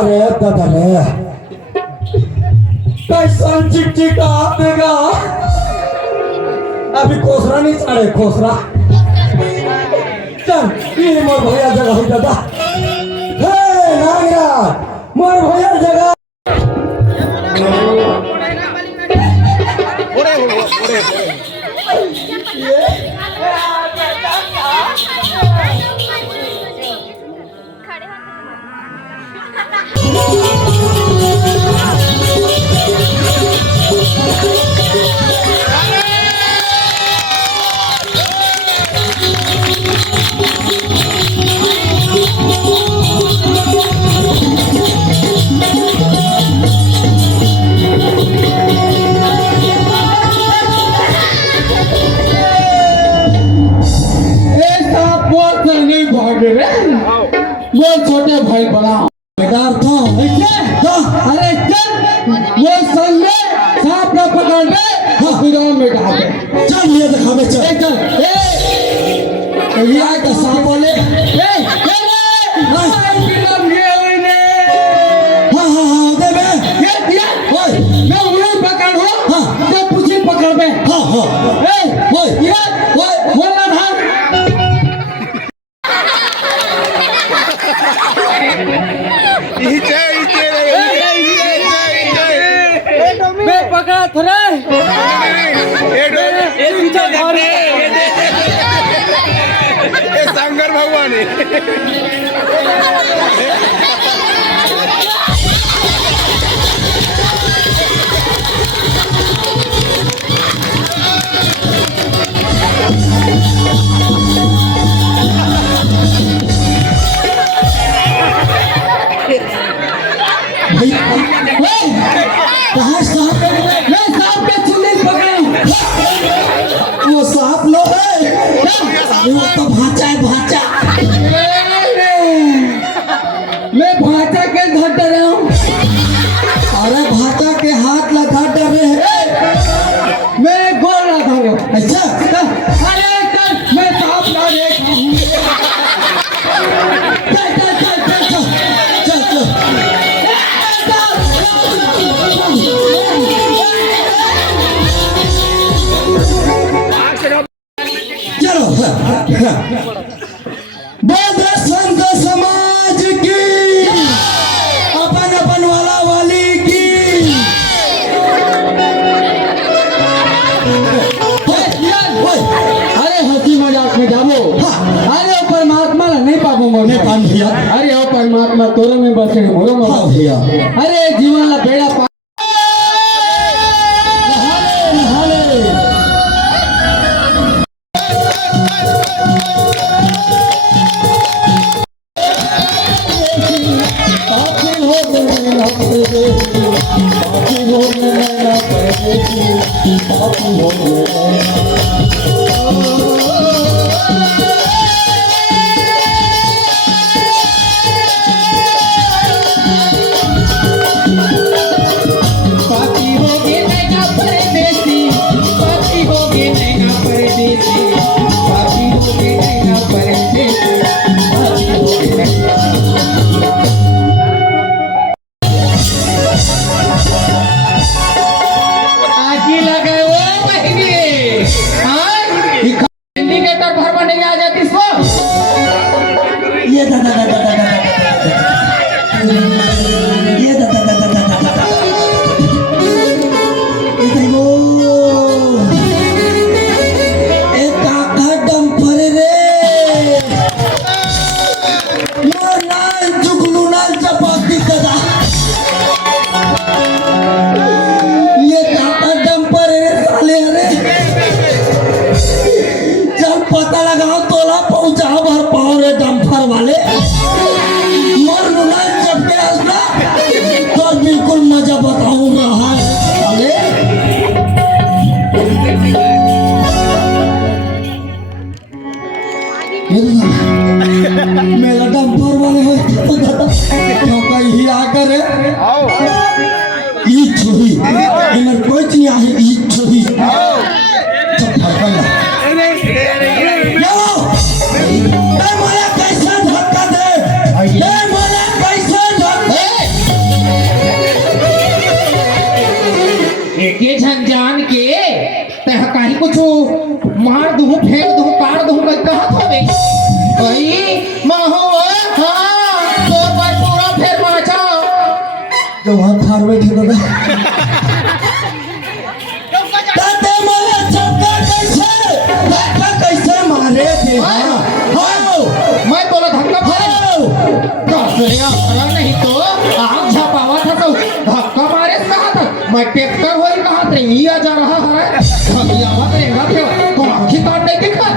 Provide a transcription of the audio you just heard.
अरे दादा रे कैसा चिकचिका देगा अभी खोसरा नहीं चाहे खोसरा चल ये मोर भैया जगह हो दादा हे नागराज मोर भैया जगह वो छोटे भाई बड़ा बेकार था अरे चल वो संगे सांप ना पकड़ दे फिर में डाल दे चल ये दिखावे चल चल ये आ का सांप बोले हाँ दे बे ये दिया मैं उन्हें पकड़ हो तो पूछी पकड़ दे ये बोलना था मैं पकड़ा था शंकर भगवान कहाँ सांप मैं सांप के चुन्नी पकड़ा वो सांप लो है वो तो भाचा है भाचा मैं भाषा के घर डरा हूँ अरे भाचा के हाथ लगा डरे है मैं गोल लगा हूँ अच्छा अरे चल मैं सांप ना देख चल चल चल चल चल चल चलो बौद्ध संत समाज की अपन अपन वाला वाली की अरे हंसी मजाक में जाबो अरे परमात्मा नहीं पाऊंगा नहीं पान भैया अरे ओ परमात्मा तोरे में बसे मोरो में हाँ भैया अरे जीवन ला बेड़ा बे भाई माहो हाँ तो पर पूरा फिर माचा जो वहाँ थार में थे दादा ताते मारे धक्का कैसे मारे थे हाँ मैं बोला धक्का मारा नहीं तो आग झपावा था तो धक्का मारे कहा था मैं ट्रैक्टर हो कहा था ये आ जा रहा है भगियावा करेगा क्या तो आँखें काट नहीं दिखा